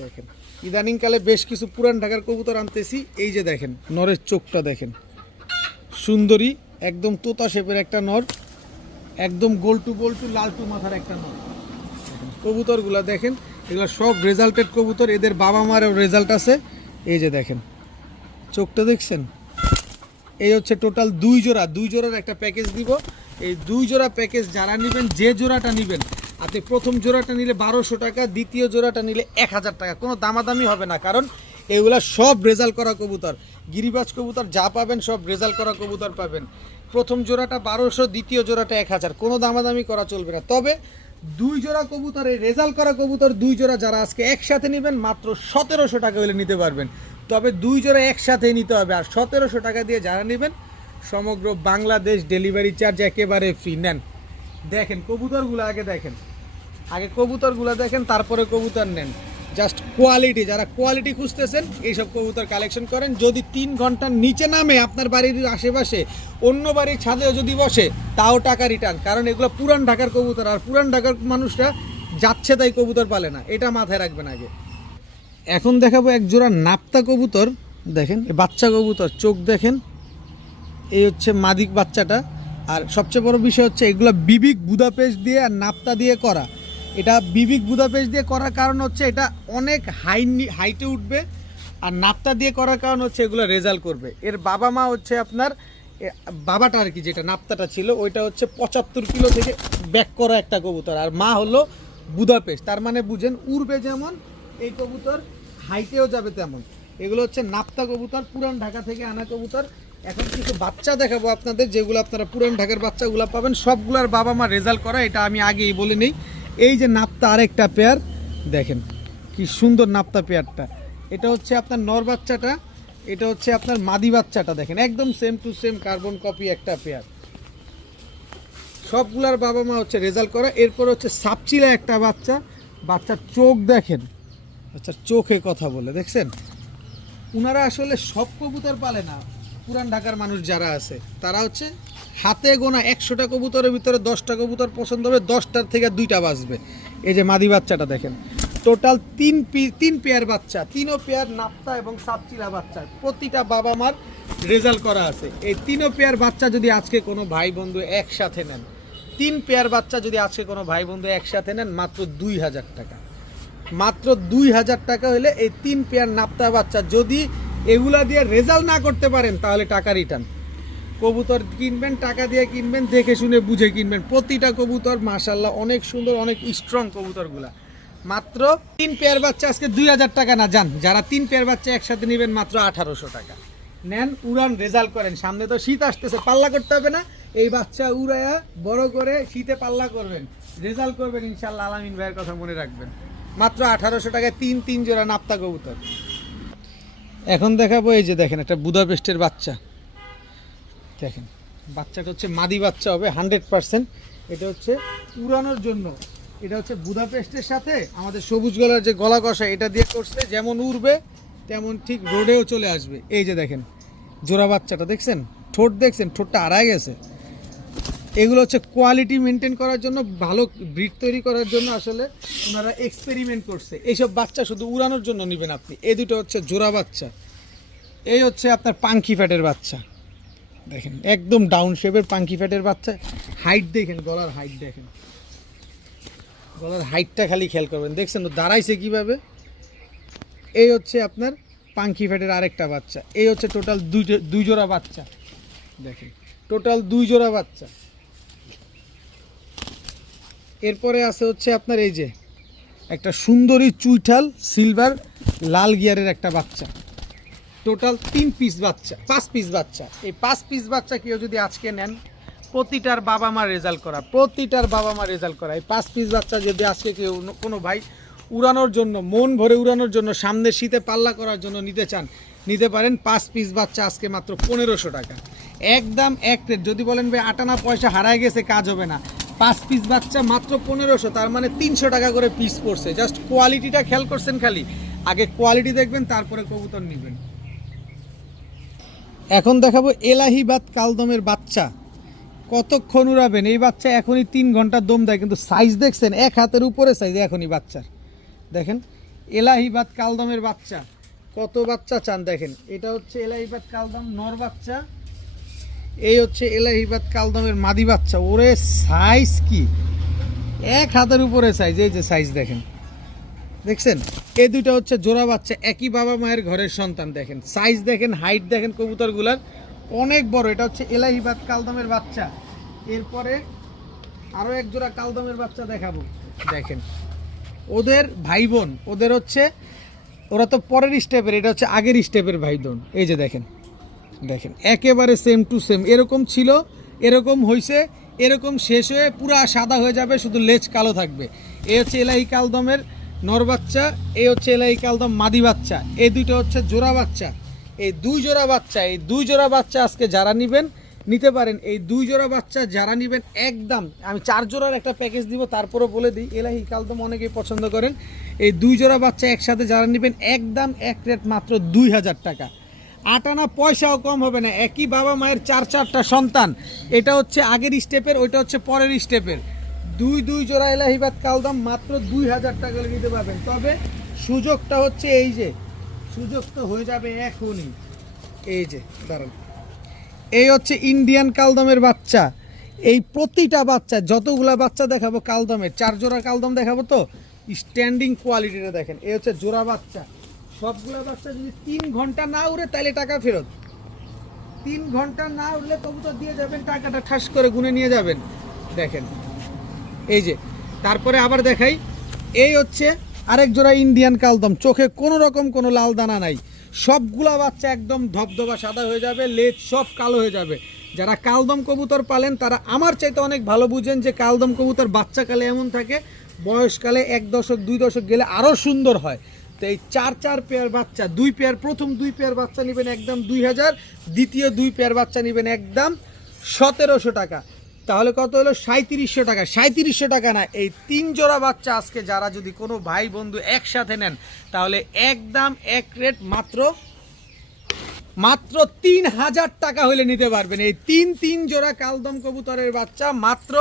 দেখেন ইদানিংকালে বেশ কিছু পুরান ঢাকার কবুতর আনতেছি। এই যে দেখেন নরের চোখটা দেখেন, সুন্দরী, একদম তোতা শেপের একটা নর, একদম গোলটু গোলটু লালটু মাথার একটা নর। কবুতরগুলা দেখেন, এগুলো সব রেজাল্টেড কবুতর, এদের বাবা মারও রেজাল্ট আছে। এই যে দেখেন চোখটা দেখছেন। এই হচ্ছে টোটাল 2 জোড়া, 2 জোড়ার একটা প্যাকেজ দিব। এই 2 জোড়া প্যাকেজ যারা নেবেন, যে জোড়াটা নেবেন আপনি, প্রথম জোড়াটা নিলে 1200 টাকা, দ্বিতীয় জোড়াটা নিলে 1000 টাকা, কোনো দামাদামি হবে না, কারণ এগুলা সব রেজাল্ট করা কবুতর। গিরিবাজ কবুতর যা পাবেন সব রেজাল্ট করা কবুতর পাবেন। প্রথম জোড়াটা 1200, দ্বিতীয় জোড়াটা 1000, কোনো দামাদামি করা চলবে না। তবে 2 জোড়া কবুতর, এই রেজাল্ট করা কবুতর 2 জোড়া যারা আজকে একসাথে নেবেন মাত্র 1700 টাকা হলে নিতে পারবেন। তবে 2 জোড়া একসাথেই নিতে হবে, আর 1700 টাকা দিয়ে যারা নেবেন সমগ্র বাংলাদেশ ডেলিভারি চার্জ একেবারে ফ্রি। নেন দেখেন কবুতরগুলো আগে দেখেন, আগে কবুতরগুলো দেখেন, তারপরে কবুতর নেন। জাস্ট কোয়ালিটি, যারা কোয়ালিটি খুঁজতেছেন এইসব কবুতর কালেকশন করেন। যদি 3 ঘন্টার নিচে নামে আপনার বাড়ির আশেপাশে, অন্য বাড়ির ছাদেও যদি বসে, তাও টাকা রিটার্ন, কারণ এগুলো পুরান ঢাকার কবুতর, আর পুরান ঢাকার মানুষরা যাচ্ছে তাই কবুতর পালে না, এটা মাথায় রাখবেন আগে। এখন দেখাবো এক জোড়া নাপ্তা কবুতর, দেখেন বাচ্চা কবুতর, চোখ দেখেন, এই হচ্ছে মাদিক বাচ্চাটা। আর সবচেয়ে বড় বিষয় হচ্ছে এগুলো বিবিক বুদাপেস্ট দিয়ে আর নাপ্তা দিয়ে করা। এটা বিবিক বুদাপেস্ট দিয়ে করার কারণ হচ্ছে এটা অনেক হাইটে উঠবে, আর নাপ্তা দিয়ে করার কারণ হচ্ছে এগুলো রেজাল্ট করবে। এর বাবা মা হচ্ছে আপনার বাবাটা আর কি, যেটা নাপ্তাটা ছিল ওইটা হচ্ছে 75 কিলো থেকে ব্যাক করা একটা কবুতর, আর মা হলো বুদাপেস্ট। তার মানে বুঝেন উড়বে যেমন, এই কবুতর হাইটেও যাবে তেমন। এগুলো হচ্ছে নাপ্তা কবুতর, পুরান ঢাকা থেকে আনা কবুতর। এখন কিছু বাচ্চা দেখাবো আপনাদের, যেগুলো আপনারা পুরান ঢাকার বাচ্চাগুলো পাবেন, সবগুলোর বাবা মা রেজাল্ট করা, এটা আমি আগেই বলে নেই। এই যে নাপ্তা আরেকটা পেয়ার দেখেন, কি সুন্দর নাপ্তা পেয়ারটা। এটা হচ্ছে আপনার নর বাচ্চাটা, এটা হচ্ছে আপনার মাদি বাচ্চাটা, দেখেন একদম same to same carbon copy একটা পেয়ার। সবগুলার বাবা মা হচ্ছে রেজাল্ট করা। এরপর হচ্ছে সাপচিলা একটা বাচ্চা, বাচ্চার চোখ দেখেন, বাচ্চার চোখে কথা বলে, দেখছেন। ওনারা আসলে সব কবুতর পালে না, পুরান ঢাকার মানুষ যারা আছে তারা হচ্ছে হাতে গোনা 100টা কবুতরের ভিতরে 10টা কবুতর পছন্দ হবে, 10টার থেকে 2টা বাঁচবে। এই যে মাদি বাচ্চাটা দেখেন, টোটাল 3 পেয়ার বাচ্চা, 3 পেয়ার নাপ্তা এবং সাপচিলা বাচ্চা, প্রতিটা বাবা মার রেজাল্ট করা আছে। এই 3 পেয়ার বাচ্চা যদি আজকে কোনো ভাই বন্ধু একসাথে নেন, 3 পেয়ার বাচ্চা যদি আজকে কোনো ভাই বন্ধু একসাথে নেন, মাত্র 2000 টাকা, মাত্র 2000 টাকা হলে এই 3 পেয়ার নাপ্তা বাচ্চা। যদি এগুলা দিয়ে রেজাল্ট না করতে পারেন তাহলে টাকা রিটার্ন। কবুতর কিনবেন, টাকা দিয়ে কিনবেন, দেখে শুনে বুঝে কিনবেন। প্রতিটা কবুতর মাশাআল্লাহ অনেক সুন্দর, অনেক স্ট্রং কবুতরগুলা। মাত্র 3 পেয়ার বাচ্চা আজকে 2000 টাকা না, যান যারা 3 পেয়ার বাচ্চা একসাথে নেবেন মাত্র 1800 টাকা। নেন, উড়ান, রেজাল্ট করেন। সামনে তো শীত আসতেছে, পাল্লা করতে হবে না। এই বাচ্চা উড়ায়া বড় করে শীতে পাল্লা করবেন, রেজাল্ট করবেন ইনশাআল্লাহ। আলামিন ভাইয়ের কথা মনে রাখবেন। মাত্র 1800 টাকায় 3 জোড়া নাপ্তা কবুতর। এখন দেখাবো, এই যে দেখেন একটা বুদাপেস্টের বাচ্চা। দেখেন বাচ্চাটা হচ্ছে মাদি বাচ্চা হবে 100%। এটা হচ্ছে উড়ানোর জন্য। এটা হচ্ছে বুদাপেস্টের সাথে আমাদের সবুজ গলার যে গলা কষা এটা দিয়ে করছে, যেমন উড়বে তেমন ঠিক রোডেও চলে আসবে। এই যে দেখেন জোড়া বাচ্চাটা দেখছেন, ঠোঁট দেখছেন, ঠোঁটটা আড়াই গেছে। এগুলো হচ্ছে কোয়ালিটি মেনটেন করার জন্য, ভালো ব্রিড তৈরি করার জন্য আসলে ওনারা এক্সপেরিমেন্ট করছে। এইসব বাচ্চা শুধু উড়ানোর জন্য নেবেন আপনি। এই দুটো হচ্ছে জোড়া বাচ্চা। এই হচ্ছে আপনার পাঙ্কি ফ্যাটের বাচ্চা। দেখেন একদম ডাউন শেপের পাঙ্কি ফ্যাটের বাচ্চা। হাইট দেখেন, গলার হাইট দেখেন, গলার হাইটটা খালি খেয়াল করবেন। দেখছেন ও দাঁড়াইছে কিভাবে। এই হচ্ছে আপনার পাঙ্কি ফ্যাটের আরেকটা বাচ্চা। এই হচ্ছে টোটাল দুই জোড়া বাচ্চা। দেখেন টোটাল 2 জোড়া বাচ্চা। এরপরে আছে হচ্ছে আপনার এই যে একটা সুন্দরী চুইঠাল সিলভার লাল গিয়ারের একটা বাচ্চা। টোটাল 3 পিস বাচ্চা, 5 পিস বাচ্চা। এই 5 পিস বাচ্চা কেউ যদি আজকে নেন, প্রতিটার বাবা মা রেজাল্ট করা, প্রতিটার বাবা মা রেজাল্ট করা। এই 5 পিস বাচ্চা যদি আজকে কেউ কোনো ভাই উড়ানোর জন্য, মন ভরে উড়ানোর জন্য, সামনের শীতে পাল্লা করার জন্য নিতে চান, নিতে পারেন। 5 পিস বাচ্চা আজকে মাত্র 1500 টাকা, একদম এক রেট। যদি বলেন ভাই আটানা পয়সা হারায় গেছে, কাজ হবে না। 5 পিস বাচ্চা মাত্র 1500, তার মানে 300 টাকা করে পিস পড়ছে। জাস্ট কোয়ালিটিটা খেয়াল করছেন, খালি আগে কোয়ালিটি দেখবেন, তারপরে কবুতর নেবেন। এখন দেখাবো এলাহিবাদ কালদমের বাচ্চা। কতক্ষণ উড়াবেন এই বাচ্চা? এখনই 3 ঘন্টা দম দেয়, কিন্তু সাইজ দেখছেন, 1 হাতের উপরে সাইজ এখনই বাচ্চার। দেখেন এলাহিবাদ কালদমের বাচ্চা, কত বাচ্চা চান দেখেন। এটা হচ্ছে এলাহিবাদ কালদম নর বাচ্চা, এই হচ্ছে এলাহিবাদ কালদমের মাদি বাচ্চা। ওরে সাইজ কি, 1 হাতের উপরে সাইজ। এই যে সাইজ দেখেন, দেখছেন। এই দুইটা হচ্ছে জোড়া বাচ্চা, একই বাবা মায়ের ঘরের সন্তান। দেখেন সাইজ দেখেন, হাইট দেখেন কবুতরগুলার অনেক বড়। এটা হচ্ছে এলাহিবাদ কালদমের বাচ্চা। এরপরে আরও এক জোড়া কালদমের বাচ্চা দেখাবো। দেখেন ওদের ভাই বোন, ওদের হচ্ছে, ওরা তো পরের স্টেপের, এটা হচ্ছে আগের স্টেপের ভাই বোন। এই যে দেখেন, দেখেন একেবারে সেম টু সেম। এরকম ছিল, এরকম হয়েছে, এরকম শেষ হয়ে পুরা সাদা হয়ে যাবে, শুধু লেজ কালো থাকবে। এই হচ্ছে এলাহি কালদমের নর বাচ্চা, এই হচ্ছে এলাহি কালদম মাদি বাচ্চা। এই দুইটা হচ্ছে জোড়া বাচ্চা। এই 2 জোড়া বাচ্চা, এই 2 জোড়া বাচ্চা আজকে যারা নেবেন নিতে পারেন। এই 2 জোড়া বাচ্চা যারা নেবেন একদম, আমি 4 জোড়ার একটা প্যাকেজ দিব, তারপরে বলে দিই এলাহি কালদম অনেকেই পছন্দ করেন। এই 2 জোড়া বাচ্চা একসাথে যারা নেবেন একদম এক রেট মাত্র 2000 টাকা। আটানা পয়সাও কম হবে না। একই বাবা মায়ের 4-4টা সন্তান। এটা হচ্ছে আগের স্টেপের, ওইটা হচ্ছে পরের স্টেপের। 2 জোড়া এলাহিবাদ কালদম মাত্র 2000 টাকা নিতে পারবেন। তবে সুযোগটা হচ্ছে এই যে, সুযোগ তো হয়ে যাবে এখনই। এই যে দাঁড়ান, এই হচ্ছে ইন্ডিয়ান কালদমের বাচ্চা। এই প্রতিটা বাচ্চা, যতগুলা বাচ্চা দেখাবো কালদমের, 4 জোড়া কালদম দেখাবো, তো স্ট্যান্ডিং কোয়ালিটিটা দেখেন। এই হচ্ছে জোড়া বাচ্চা। সবগুলা বাচ্চা যদি 3 ঘন্টা না উড়ে তাহলে টাকা ফেরত। 3 ঘন্টা না উড়লে কবুতর দিয়ে যাবেন, টাকাটা ঠাস করে গুনে নিয়ে যাবেন। দেখেন এই যে, তারপরে আবার দেখাই, এই হচ্ছে আরেক জোড়া ইন্ডিয়ান কালদম। চোখে কোনো রকম কোনো লাল দানা নাই, সবগুলা বাচ্চা একদম ধবধবা সাদা হয়ে যাবে, লেজ সব কালো হয়ে যাবে। যারা কালদম কবুতর পালেন তারা আমার চাইতে অনেক ভালো বুঝেন যে কালদম কবুতর বাচ্চাকালে এমন থাকে, বয়সকালে 1 দশক 2 দশক গেলে আরও সুন্দর হয়। তো এই 4 পেয়ার বাচ্চা, 2 পেয়ার, প্রথম 2 পেয়ার বাচ্চা নেবেন একদম 2000, দ্বিতীয় 2 পেয়ার বাচ্চা নেবেন একদম 1700 টাকা। তাহলে কত হলো? 3700 টাকা। 3700 টাকা না, এই 3 জোড়া বাচ্চা আজকে যারা যদি কোনো ভাই বন্ধু একসাথে নেন তাহলে একদম এক রেট মাত্র 3000 টাকা হলে নিতে পারবেন। এই 3 জোড়া কালদম কবুতরের বাচ্চা মাত্র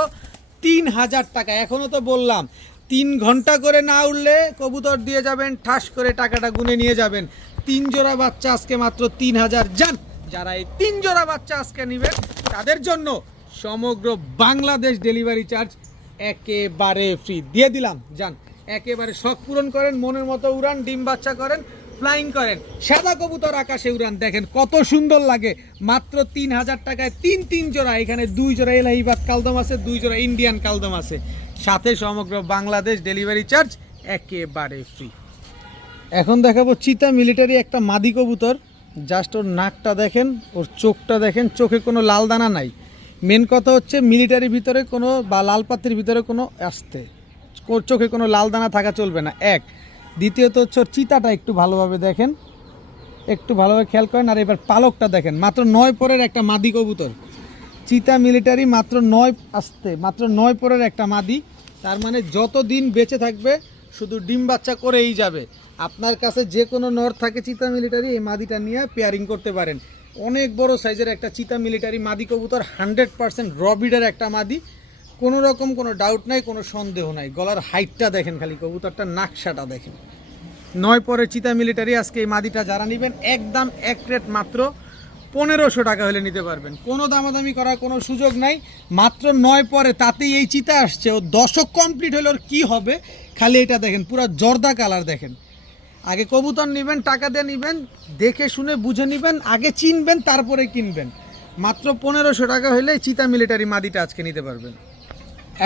3000 টাকা। এখনও তো বললাম 3 ঘন্টা করে না উঠলে কবুতর দিয়ে যাবেন, ঠাস করে টাকাটা গুনে নিয়ে যাবেন। 3 জোড়া বাচ্চা আজকে মাত্র 3000। যান, যারা এই 3 জোড়া বাচ্চা আজকে নেবেন তাদের জন্য সমগ্র বাংলাদেশ ডেলিভারি চার্জ একেবারে ফ্রি দিয়ে দিলাম। যান, একেবারে শখ পূরণ করেন, মনের মতো উড়ান, ডিম বাচ্চা করেন, ফ্লাইং করেন, সাদা কবুতর আকাশে উড়ান, দেখেন কত সুন্দর লাগে। মাত্র 3000 টাকায় তিন জোড়া, এখানে 2 জোড়া এলাহিবাদ কালদম আছে, 2 জোড়া ইন্ডিয়ান কালদম আছে, সাথে সমগ্র বাংলাদেশ ডেলিভারি চার্জ একেবারে ফ্রি। এখন দেখাবো চিতা মিলিটারি একটা মাদি কবুতর। জাস্ট ওর নাকটা দেখেন, ওর চোখটা দেখেন, চোখে কোনো লাল দানা নাই। মেন কথা হচ্ছে মিলিটারির ভিতরে কোনো বা লাল পাত্রের ভিতরে কোনো আসতে ওর চোখে কোনো লাল দানা থাকা চলবে না, এক। দ্বিতীয়ত হচ্ছে ওর চিতাটা একটু ভালোভাবে দেখেন, একটু ভালোভাবে খেয়াল করেন। আর এবার পালকটা দেখেন, মাত্র 9 পরের একটা মাদি কবুতর। চিতা মিলিটারি মাত্র 9 পরের একটা মাদি। তার মানে যত দিন বেঁচে থাকবে শুধু ডিম বাচ্চা করেই যাবে। আপনার কাছে যে কোনো নর থাকে চিতা মিলিটারি, এই মাদিটা নিয়ে পেয়ারিং করতে পারেন। অনেক বড় সাইজের একটা চিতা মিলিটারি মাদি কবুতর, 100% রবিডের একটা মাদি, কোনো রকম কোনো ডাউট নাই, কোনো সন্দেহ নাই। গলার হাইটটা দেখেন, খালি কবুতরটা নাকশাটা দেখেন। 9 পরে চিতা মিলিটারি আজকে এই মাদিটা যারা নেবেন একদম এক রেট মাত্র 1500 টাকা হলে নিতে পারবেন। কোনো দামাদামি করার কোনো সুযোগ নাই, মাত্র 9 পরে, তাতেই এই চিতা আসছে। ও দশক কমপ্লিট হলে ওর কী হবে খালি এটা দেখেন, পুরো জর্দা কালার দেখেন। আগে কবুতর নেবেন, টাকা দিয়ে নেবেন, দেখে শুনে বুঝে নেবেন, আগে চিনবেন তারপরে কিনবেন। মাত্র 1500 টাকা হলে চিতা মিলিটারি মাদিটা আজকে নিতে পারবেন।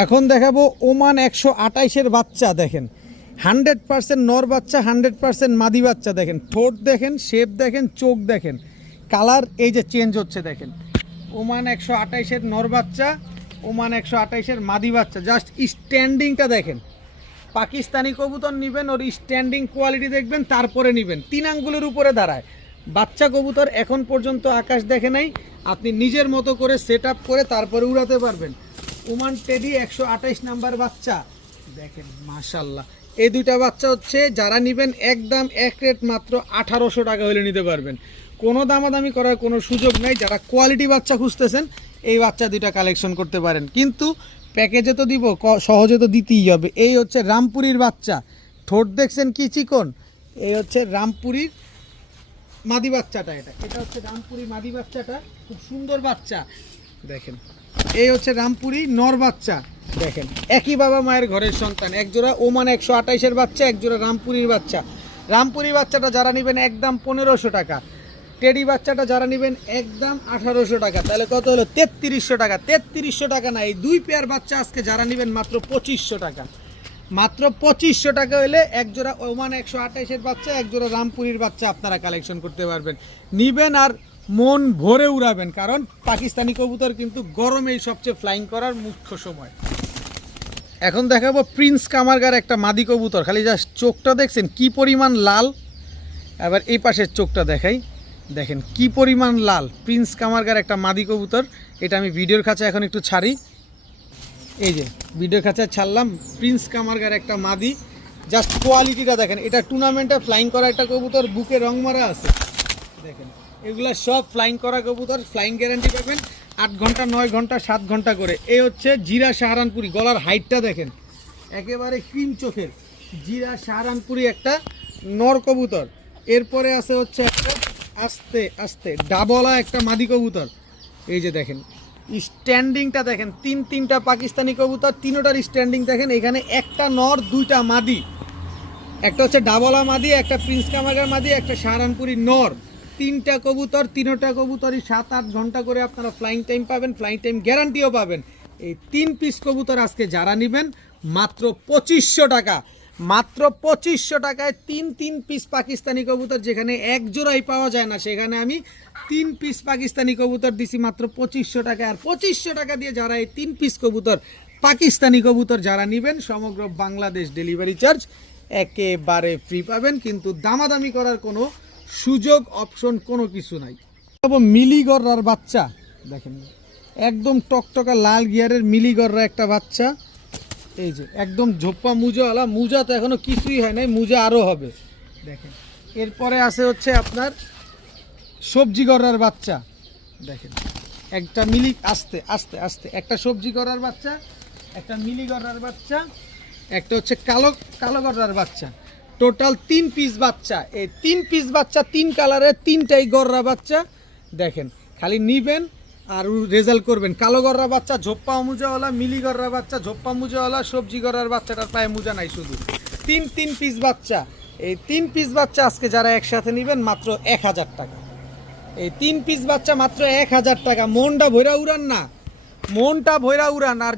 এখন দেখাবো ওমান 128-এর বাচ্চা, দেখেন 100% নর বাচ্চা, 100% মাদি বাচ্চা। দেখেন ঠোঁট দেখেন, শেপ দেখেন, চোখ দেখেন, কালার এই যে চেঞ্জ হচ্ছে দেখেন। ওমান 128-এর নর বাচ্চা, ওমান 128-এর মাদি বাচ্চা, জাস্ট স্ট্যান্ডিংটা দেখেন। পাকিস্তানি কবুতর নেবেন, ওর স্ট্যান্ডিং কোয়ালিটি দেখবেন, তারপরে নেবেন। 3 আঙ্গুলের উপরে দাঁড়ায়। বাচ্চা কবুতর এখন পর্যন্ত আকাশ দেখে নাই, আপনি নিজের মতো করে সেট আপ করে তারপরে উড়াতে পারবেন। ওমান টেডি 128 নাম্বার বাচ্চা দেখেন, মাশাল্লাহ। এই দুইটা বাচ্চা হচ্ছে যারা নেবেন একদম এক রেট মাত্র 1800 টাকা হলে নিতে পারবেন। কোনো দামাদামি করার কোনো সুযোগ নেই। যারা কোয়ালিটি বাচ্চা খুঁজতেছেন এই বাচ্চা দুইটা কালেকশন করতে পারেন, কিন্তু প্যাকেজে তো দিব, সহজে তো দিতেই হবে। এই হচ্ছে রামপুরির বাচ্চা, ঠোঁট দেখছেন কি চিকন। এই হচ্ছে রামপুরির মাদি বাচ্চাটা, এটা হচ্ছে রামপুরি মাদি বাচ্চাটা, খুব সুন্দর বাচ্চা দেখেন। এই হচ্ছে রামপুরি নর বাচ্চা, দেখেন একই বাবা মায়ের ঘরের সন্তান। একজোড়া ওমান 128-এর বাচ্চা, একজোড়া রামপুরির বাচ্চা। রামপুরি বাচ্চাটা যারা নেবেন একদম 1500 টাকা, টেডি বাচ্চাটা যারা নেবেন একদম 1800 টাকা। তাহলে কত হলো? 3300 টাকা। 3300 টাকা না, এই 2 পেয়ার বাচ্চা আজকে যারা নেবেন মাত্র 2500 টাকা। মাত্র 2500 টাকা হলে একজোড়া ওমান 128-এর বাচ্চা, একজোড়া রামপুরির বাচ্চা আপনারা কালেকশন করতে পারবেন। নিবেন আর মন ভরে উড়াবেন, কারণ পাকিস্তানি কবুতর কিন্তু গরমেই সবচেয়ে ফ্লাইং করার মুখ্য সময়। এখন দেখাবো প্রিন্স কামারগার একটা মাদি কবুতর, খালি জাস্ট চোখটা দেখছেন কি পরিমাণ লাল। এবার এই পাশের চোখটা দেখাই, দেখেন কি পরিমাণ লাল। প্রিন্স কামারগার একটা মাদি কবুতর, এটা আমি ভিডিওর কাছে এখন একটু ছাড়ি, এই যে ভিডিওর কাছে ছাড়লাম। প্রিন্স কামারগার একটা মাদি, জাস্ট কোয়ালিটিটা দেখেন। এটা টুর্নামেন্টে ফ্লাইং করা একটা কবুতর, বুকে রং মারা আছে দেখেন। এগুলা সব ফ্লাইং করা কবুতর, ফ্লাইং গ্যারান্টি পাবেন 8 ঘন্টা, 9 ঘন্টা, 7 ঘন্টা করে। এই হচ্ছে জিরা সাহারানপুরি, গলার হাইটটা দেখেন, একেবারে ক্রিম চোখের জিরা সাহারানপুরি একটা নর কবুতর। এরপরে আছে হচ্ছে একটা আস্তে আস্তে ডাবলা একটা মাদি কবুতর, এই যে দেখেন স্ট্যান্ডিংটা দেখেন। 3টা পাকিস্তানি কবুতর, 3টার স্ট্যান্ডিং দেখেন। এখানে একটা নর, 2টা মাদি, একটা হচ্ছে ডাবলা মাদি, একটা প্রিন্স কামারগার মাদি, একটা সাহারানপুরি নর। 3টা কবুতর, 3টা কবুতরই 7-8 ঘন্টা করে আপনারা ফ্লাইং টাইম পাবেন, ফ্লাইং টাইম গ্যারান্টিও পাবেন। এই 3 পিস কবুতর আজকে যারা নেবেন মাত্র 2500 টাকা। মাত্র 2500 টাকায় 3 পিস পাকিস্তানি কবুতর, যেখানে এক জোড়াই পাওয়া যায় না, সেখানে আমি 3 পিস পাকিস্তানি কবুতর দিছি মাত্র 2500 টাকায়। আর 2500 টাকা দিয়ে যারা এই 3 পিস কবুতর পাকিস্তানি কবুতর যারা নেবেন, সমগ্র বাংলাদেশ ডেলিভারি চার্জ একেবারে ফ্রি পাবেন, কিন্তু দামাদামি করার কোনো সুযোগ অপশন কোনো কিছু নাই। মিলিগররার বাচ্চা দেখেন, একদম টকটকা লাল গিয়ারের মিলিগররা একটা বাচ্চা, এই যে একদম ঝোপ্পা মুজাওয়ালা। মুজা তো এখনো কিছুই হয় নাই, মুজা আরও হবে দেখেন। এরপরে আছে হচ্ছে আপনার সবজি গররার বাচ্চা, দেখেন একটা মিলি আস্তে আস্তে আস্তে, একটা সবজি গররার বাচ্চা, একটা মিলি গররার বাচ্চা, একটা হচ্ছে কালো গররার বাচ্চা। টোটাল 3 পিস বাচ্চা। এই 3 পিস বাচ্চা 3 কালারের, 3টাই গররা বাচ্চা দেখেন। খালি নিবেন আর রেজাল্ট করবেন। কালো গররা বাচ্চা ঝোপ্পা মুজাওয়ালা, মিলি গররা বাচ্চা ঝোপ্পা মুজাওয়ালা, সবজি গররার বাচ্চাটার পায়ে মুজা নাই শুধু। তিন পিস বাচ্চা, এই 3 পিস বাচ্চা আজকে যারা একসাথে নেবেন মাত্র 1000 টাকা। এই 3 পিস বাচ্চা মাত্র 1000 টাকা। মনটা ভৈরা উড়ান না, মনটা ভৈরা উড়ান। আর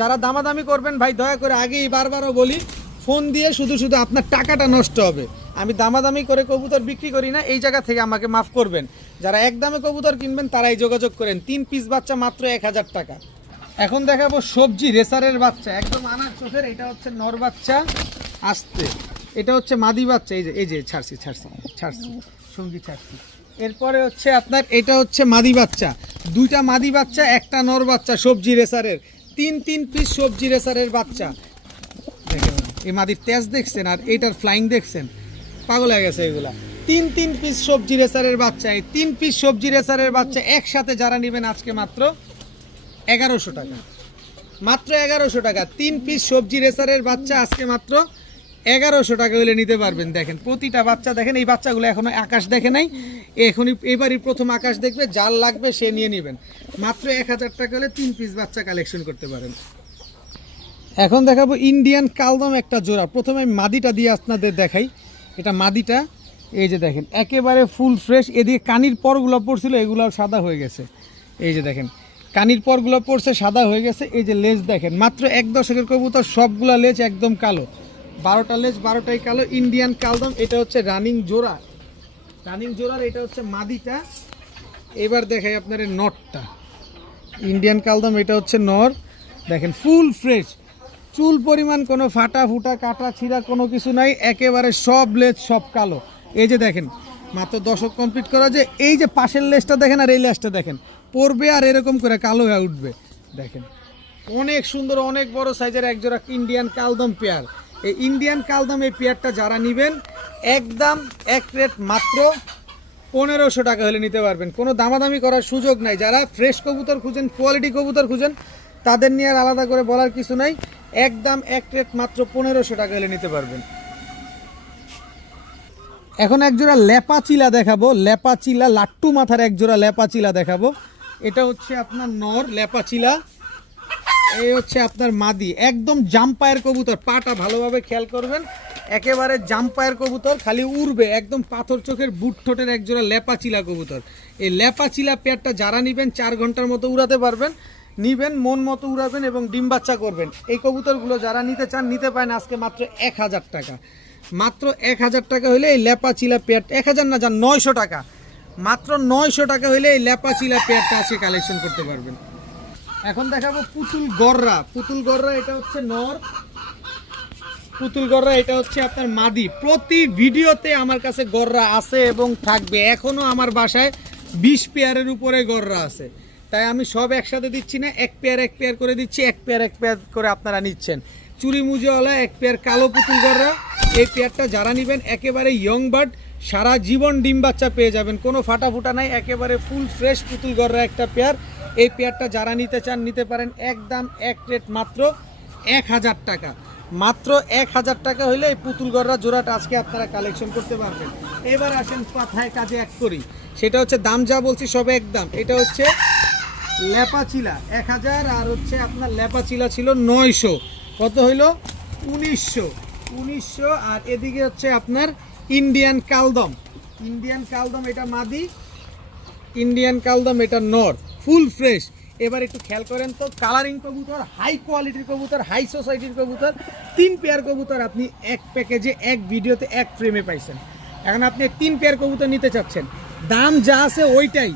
যারা দামাদামি করবেন ভাই দয়া করে আগেই বারবারও বলি, ফোন দিয়ে শুধু আপনার টাকাটা নষ্ট হবে। আমি দামাদামি করে কবুতর বিক্রি করি না, এই জায়গা থেকে আমাকে মাফ করবেন। যারা একদমে কবুতর কিনবেন তারাই যোগাযোগ করেন। 3 পিস বাচ্চা মাত্র 1000 টাকা। এখন দেখাবো সবজি রেসারের বাচ্চা, একদম আনার চোখের। এটা হচ্ছে নর বাচ্চা, আসতে এটা হচ্ছে মাদি বাচ্চা। এই যে ছাড়ছি সঙ্গী ছাড়ছি। এরপরে হচ্ছে আপনার এটা হচ্ছে মাদি বাচ্চা, 2টা মাদি বাচ্চা, একটা নর বাচ্চা সবজি রেসারের। 3 পিস সবজি রেসারের বাচ্চা। দেখেন এই মাদির তেজ দেখছেন আর এইটার ফ্লাইং দেখছেন, পাগল হয়ে গেছে এগুলা। 3 পিস সবজি রেসারের বাচ্চা। এই 3 পিস সবজি রেসারের বাচ্চা একসাথে যারা নেবেন আজকে মাত্র 1100 টাকা। মাত্র 1100 টাকা। 3 পিস সবজি রেসারের বাচ্চা আজকে মাত্র 1100 টাকা হলে নিতে পারবেন। দেখেন প্রতিটা বাচ্চা দেখেন, এই বাচ্চাগুলো এখনো আকাশ দেখে নাই, এখনই এবারই প্রথম আকাশ দেখবে। যার লাগবে সে নিয়ে নেবেন। মাত্র 1000 টাকা হলে 3 পিস বাচ্চা কালেকশন করতে পারেন। এখন দেখাবো ইন্ডিয়ান কালদম একটা জোড়া। প্রথমে আমি মাদিটা দিয়ে আপনাদের দেখাই। এটা মাদিটা, এই যে দেখেন একেবারে ফুল ফ্রেশ। এদিকে কানির পরগুলো পড়ছিল, এগুলো সাদা হয়ে গেছে। এই যে দেখেন কানির পরগুলো পড়ছে, সাদা হয়ে গেছে। এই যে লেজ দেখেন, মাত্র 1 দশকের কবুতর, সবগুলা লেজ একদম কালো, 12টা লেজ 12টাই কালো। ইন্ডিয়ান কালদম, এটা হচ্ছে রানিং জোড়ার। এটা হচ্ছে মাদিটা। এবার দেখাই আপনার নরটা। ইন্ডিয়ান কালদম, এটা হচ্ছে নর। দেখেন ফুল ফ্রেশ, চুল পরিমাণ কোনো ফাটা ফুটা কাটা ছিঁড়া কোনো কিছু নাই, একেবারে সব লেজ সব কালো। এই যে দেখেন মাত্র দশক কমপ্লিট করা, যে এই যে পাশের লেজটা দেখেন আর এই লেজটা দেখেন, পড়বে আর এরকম করে কালো হয়ে উঠবে। দেখেন অনেক সুন্দর, অনেক বড় সাইজের একজোড়া ইন্ডিয়ান কালদম পেয়ার। এই ইন্ডিয়ান কালদম এই পেয়ারটা যারা নেবেন একদম এক রেট মাত্র 1500 টাকা হলে নিতে পারবেন। কোনো দামাদামি করার সুযোগ নাই। যারা ফ্রেশ কবুতর খুঁজেন, কোয়ালিটি কবুতর খুঁজেন, তাদের নিয়ে আর আলাদা করে বলার কিছু নাই। একদম এক রেট মাত্র 1500 টাকা হলে নিতে পারবেন। এখন একজোড়া লেপাচিলা দেখাবো, লেপাচিলা লাট্টু মাথার একজোড়া লেপাচিলা দেখাবো। এটা হচ্ছে আপনার নর লেপাচিলা, এই হচ্ছে আপনার মাদি। একদম জাম্পায়ের কবুতর, পাটা ভালোভাবে খেয়াল করবেন, একেবারে জাম্পায়ের কবুতর, খালি উড়বে। একদম পাথর চোখের বুট ঠোঁটের একজোড়া লেপাচিলা কবুতর। এই লেপাচিলা পেয়ারটা যারা নেবেন 4 ঘন্টার মতো উড়াতে পারবেন। নিবেন মন মতো উড়াবেন এবং ডিম বাচ্চা করবেন। এই কবুতরগুলো যারা নিতে চান নিতে পারেন আজকে মাত্র 1000 টাকা। মাত্র 1000 টাকা হলে এই লেপাচিলা পেয়ার, 1000 না যান 900 টাকা। মাত্র 900 টাকা হলে এই লেপাচিলা পেয়ারটা আজকে কালেকশন করতে পারবেন। এখন দেখাবো পুতুল গররা। এটা হচ্ছে নর, পুতুল গররা এটা হচ্ছে আপনার মাদি। প্রতি ভিডিওতে আমার কাছে গররা আছে এবং থাকবে। এখনো আমার বাসায় 20 পেয়ারের উপরে গররা আছে, তাই আমি সব একসাথে দিচ্ছি না, এক পেয়ার করে দিচ্ছি। এক পেয়ার করে আপনারা নিচ্ছেন। চুরি মুজোওয়ালা এক পেয়ার কালো পুতুল গররা। এই পেয়ারটা যারা নেবেন একেবারে ইয়ং বার্ড, সারা জীবন ডিম বাচ্চা পেয়ে যাবেন, কোনো ফাটা ফুটা নাই, একেবারে ফুল ফ্রেশ পুতুল গররা একটা পেয়ার। এই পেয়ারটা যারা নিতে চান নিতে পারেন। একদম এক রেট মাত্র 1000 টাকা। মাত্র 1000 টাকা হলে এই পুতুল গররা জোড়াটা আজকে আপনারা কালেকশন করতে পারবেন। এবার আসেন কথায় কাজে এক করি, সেটা হচ্ছে দাম যা বলছি সব একদম। এটা হচ্ছে লেপাচিলা 1000, আর হচ্ছে আপনার লেপাচিলা ছিল 900, কত হইল 1900। আর এদিকে হচ্ছে আপনার ইন্ডিয়ান কালদম। এটা মাদি, ইন্ডিয়ান কালদম এটা নর, ফুল ফ্রেশ। এবার একটু খেয়াল করেন তো, কালারিং কবুতর, হাই কোয়ালিটির কবুতর, হাই সোসাইটির কবুতর, 3 পেয়ার কবুতর আপনি এক প্যাকেজে এক ভিডিওতে এক ফ্রেমে পাইছেন। এখন আপনি 3 পেয়ার কবুতর নিতে চাচ্ছেন, দাম যা আছে ওইটাই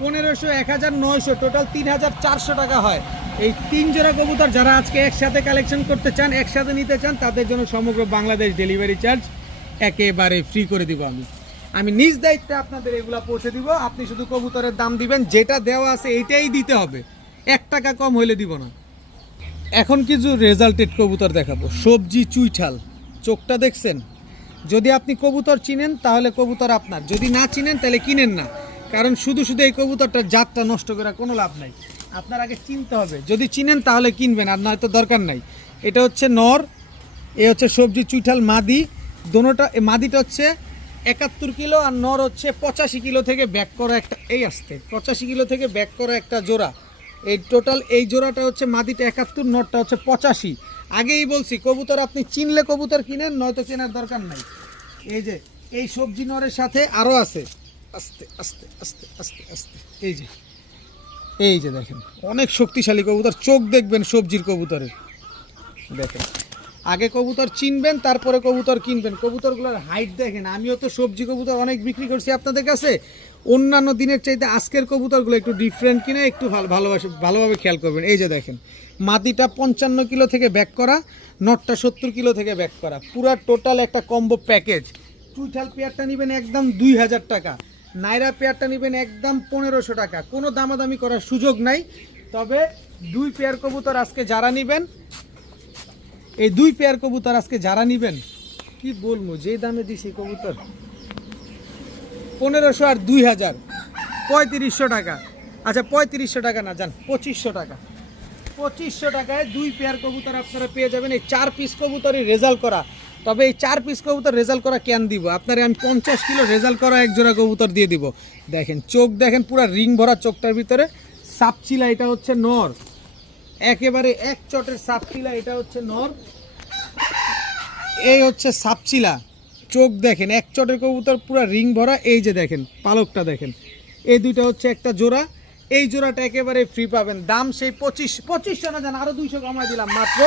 1500, 1000, 900, টোটাল 3400 টাকা হয়। এই 3 জোড়া কবুতর যারা আজকে একসাথে কালেকশন করতে চান, একসাথে নিতে চান, তাদের জন্য সমগ্র বাংলাদেশ ডেলিভারি চার্জ একেবারে ফ্রি করে দিব। আমি নিজ দায়িত্বে আপনাদের এগুলা পৌঁছে দিব। আপনি শুধু কবুতরের দাম দিবেন, যেটা দেওয়া আছে এইটাই দিতে হবে, 1 টাকা কম হইলে দিব না। এখন কিছু রেজাল্টেড কবুতর দেখাবো। সবজি চুইঠাল, চোখটা দেখছেন? যদি আপনি কবুতর চিনেন তাহলে কবুতর আপনার, যদি না চিনেন তাহলে কিনেন না, কারণ শুধু এই কবুতরটার জাতটা নষ্ট করা কোনো লাভ নাই। আপনার আগে চিনতে হবে, যদি চিনেন তাহলে কিনবেন, আর নয়তো দরকার নাই। এটা হচ্ছে নর, এ হচ্ছে সবজি চুইঠাল মাদি। দোনোটা, মাদিটা হচ্ছে 71 কিলো আর নর হচ্ছে 85 কিলো থেকে ব্যাক করা একটা, এই আসতে 85 কিলো থেকে ব্যাক করা একটা জোড়া। এই টোটাল এই জোড়াটা হচ্ছে মাদিটা 71, নটটা হচ্ছে 85। আগেই বলছি কবুতর আপনি চিনলে কবুতর কিনেন, নয়তো চেনার দরকার নাই। এই যে এই সবজি নরের সাথে আরও আছে, আস্তে আস্তে আস্তে আস্তে আস্তে, এই যে দেখেন অনেক শক্তিশালী কবুতর, চোখ দেখবেন সবজির কবুতরের। দেখেন আগে কবুতর চিনবেন তারপরে কবুতর কিনবেন। কবুতরগুলোর হাইট দেখেন, আমিও তো সবজি কবুতর অনেক বিক্রি করছি আপনাদের কাছে, অন্যান্য দিনের চাইতে আজকের কবুতরগুলো একটু ডিফারেন্ট কিনে একটু ভালোভাবে খেয়াল করবেন। এই যে দেখেন মাদিটা 55 কিলো থেকে ব্যাক করা, নটটা 70 কিলো থেকে ব্যাক করা, পুরা টোটাল একটা কম্বো প্যাকেজ। চুইঠাল পেয়ারটা নেবেন একদম 2000 টাকা, নাইরা পেয়ারটা নেবেন একদম 1500 টাকা, কোনো দামাদামি করার সুযোগ নাই। তবে 2 পেয়ার কবুতর আজকে যারা নেবেন, এই 2 পেয়ার কবুতর আজকে যারা নেবেন, কি বলবো যে দামে দিছি কবুতর 1500 আর 2000, 3500 টাকা। আচ্ছা 3500 টাকা না, যান 2500 টাকা। 2500 টাকায় 2 পেয়ার কবুতর আপনারা পেয়ে যাবেন। এই 4 পিস কবুতরই রেজাল্ট করা। তবে এই 4 পিস কবুতর রেজাল্ট করা কেন দিব আপনারে, আমি 50 কিলো রেজাল্ট করা এক জোড়া কবুতর দিয়ে দিব। দেখেন চোখ দেখেন, পুরা রিং ভরা চোখটার ভিতরে সাপচিলা, এটা হচ্ছে নর, একেবারে এক চটের সাপচিলা, এটা হচ্ছে নর, এই হচ্ছে সাপচিলা। চোখ দেখেন এক চটের কবুতর, পুরা রিং ভরা। এই যে দেখেন পালকটা দেখেন, এই দুইটা হচ্ছে একটা জোড়া। এই জোড়াটা একেবারে ফ্রি পাবেন, দাম সেই 2500 না, জান আরো 200 কমাই দিলাম, মাত্র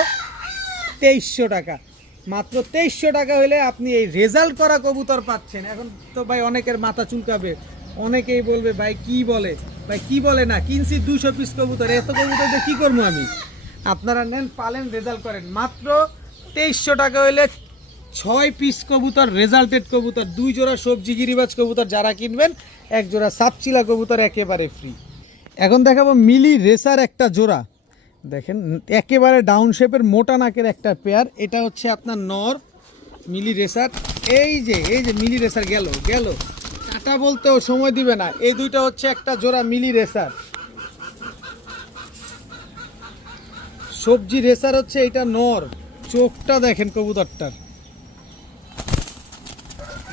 2300 টাকা। মাত্র 2300 টাকা হলে আপনি এই রেজাল্ট করা কবুতর পাচ্ছেন। এখন তো ভাই অনেকের মাথা চুলকাবে, অনেকেই বলবে ভাই কি বলে, ভাই কি বলে না, কিনছি 200 পিস কবুতর, এত কবুতর দিয়ে কী করবো আমি। আপনারা নেন, পালেন, রেজাল্ট করেন। মাত্র 2300 টাকা হলে 6 পিস কবুতর, রেজাল্টেড কবুতর, 2 জোড়া সবজি গিরিবাজ কবুতর যারা কিনবেন, 1 জোড়া সাপচিলা কবুতর একেবারে ফ্রি। এখন দেখাবো মিলি রেসার একটা জোড়া। দেখেন একেবারে ডাউন শেপের মোটা নাকের একটা পেয়ার, এটা হচ্ছে আপনার নর মিলি রেসার। এই যে মিলি রেসার গেল কাটা বলতেও সময় দিবে না। এই দুইটা হচ্ছে একটা জোড়া মিলি রেসার, সবজি রেসার হচ্ছে এটা নর। চোখটা দেখেন কবুতরটার,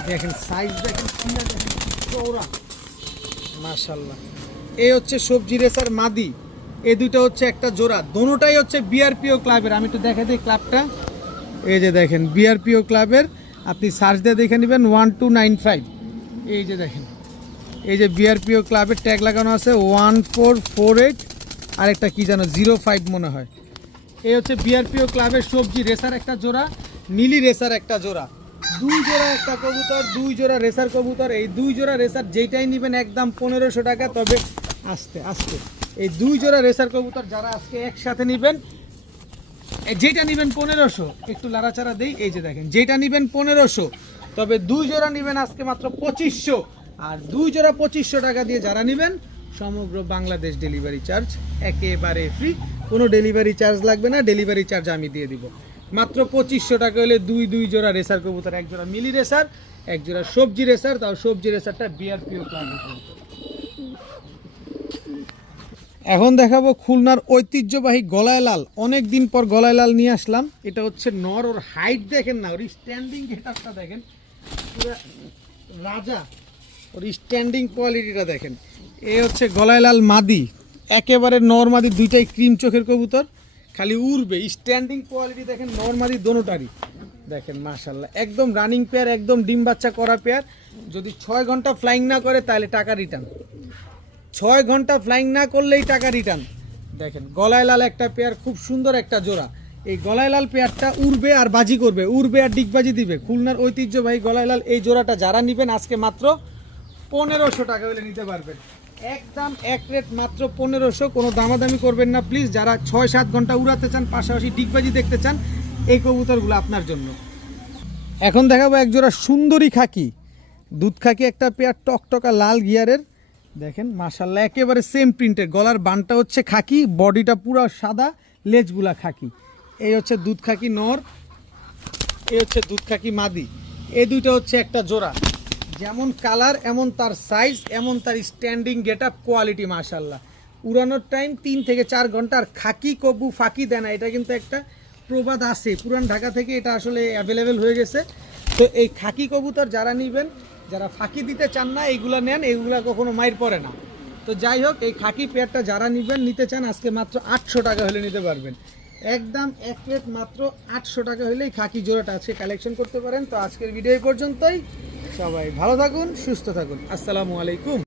দেখেন সাইজ দেখেন, চৌড়া মাশাআল্লাহ। এই হচ্ছে সবজি রেসার মাদি, এই দুইটা হচ্ছে একটা জোড়া, দোনোটাই হচ্ছে বিআরপিও ক্লাবের। আমি একটু দেখে দিই ক্লাবটা, এই যে দেখেন বিআরপিও ক্লাবের, আপনি সার্চ দিয়ে দেখে নেবেন 1295। এই যে দেখেন, এই যে বিআরপিও ক্লাবের ট্যাগ লাগানো আছে 1448, আর একটা কি জানো 05 মনে হয়। এই হচ্ছে বিআরপিও ক্লাবের সবজি রেসার একটা জোড়া, নীলি রেসার একটা জোড়া, 2 জোড়া একটা কবুতর, 2 জোড়া রেসার কবুতর। এই 2 জোড়া রেসার যেটাই নেবেন একদম 1500 টাকা। তবে আস্তে আস্তে এই 2 জোড়া রেসার কবুতর যারা আজকে একসাথে নেবেন, যেটা নেবেন 1500, একটু লাড়াচাড়া দেই, এই যে দেখেন যেটা নেবেন 1500, তবে 2 জোড়া নেবেন আজকে মাত্র 2500। আর 2 জোড়া 2500 টাকা দিয়ে যারা নেবেন, সমগ্র বাংলাদেশ ডেলিভারি চার্জ একেবারে ফ্রি, কোনো ডেলিভারি চার্জ লাগবে না, ডেলিভারি চার্জ আমি দিয়ে দিব। মাত্র 2500 টাকা হলে 2 জোড়া রেসার কবুতর, 1 জোড়া মিলি রেসার, 1 জোড়া সবজি রেসার, তাও সবজি রেসারটা বিআরপিও ক্লাবের। এখন দেখাবো খুলনার ঐতিহ্যবাহী গলায় লাল, অনেক দিন পর গলায় লাল নিয়ে আসলাম। এটা হচ্ছে নর, ওর হাইট দেখেন না, ওর স্ট্যান্ডিং গেটআপটা দেখেন, পুরো রাজা, ওর স্ট্যান্ডিং কোয়ালিটিটা দেখেন। এ হচ্ছে গলায় লাল মাদি, একেবারে নর মাদি দুইটাই ক্রিম চোখের কবুতর, খালি উড়বে। স্ট্যান্ডিং কোয়ালিটি দেখেন নর মাদি দোনোটারই, দেখেন মাশাআল্লাহ, একদম রানিং পেয়ার, একদম ডিম বাচ্চা করা পেয়ার। যদি 6 ঘন্টা ফ্লাইং না করে তাহলে টাকা রিটার্ন, 6 ঘন্টা ফ্লাইং না করলেই টাকা রিটার্ন। দেখেন গলায় লাল একটা পেয়ার, খুব সুন্দর একটা জোড়া। এই গলায় লাল পেয়ারটা উড়বে আর বাজি করবে, উড়বে আর ডিগবাজি দিবে। খুলনার ঐতিহ্যবাহী গলায় লাল এই জোড়াটা যারা নেবেন আজকে মাত্র 1500 টাকা হলে নিতে পারবেন, একদম এক রেট মাত্র 1500, কোনো দামাদামি করবেন না প্লিজ। যারা 6-7 ঘন্টা উড়াতে চান, পাশাপাশি ডিগবাজি দেখতে চান, এই কবুতরগুলো আপনার জন্য। এখন দেখাবো এক জোড়া সুন্দরী খাকি, দুধ খাকি একটা পেয়ার, টকটকা লাল গিয়ারের। দেখেন মাশাআল্লাহ একেবারে সেম প্রিন্টের, গলার বানটা হচ্ছে খাকি, বডিটা পুরো সাদা, লেজগুলা খাকি। এই হচ্ছে দুধ খাকি নর, এই হচ্ছে দুধ খাকি মাদি। এই দুইটা হচ্ছে একটা জোড়া, যেমন কালার এমন তার সাইজ, এমন তার স্ট্যান্ডিং গেটআপ কোয়ালিটি মাশাআল্লাহ। উড়ানোর টাইম 3 থেকে 4 ঘন্টা। আর খাকি কবু ফাঁকি দেয় না, এটা কিন্তু একটা প্রবাদ আছে, পুরান ঢাকা থেকে এটা আসলে অ্যাভেলেবেল হয়ে গেছে। তো এই খাকি কবুতর যারা নেবেন, যারা ফাঁকি দিতে চান না, এইগুলা নেন, এইগুলা কখনো মাইর পড়ে না। তো যাই হোক, এই খাকি পেয়ারটা যারা নিতে চান আজকে মাত্র 800 টাকা হলে নিতে পারবেন। একদম এক প্লেট মাত্র 800 টাকা হলেই খাকি জোড়াটা আজকে কালেকশন করতে পারেন। তো আজকের ভিডিও এই পর্যন্তই। সবাই ভালো থাকুন, সুস্থ থাকুন। আসসালামু আলাইকুম।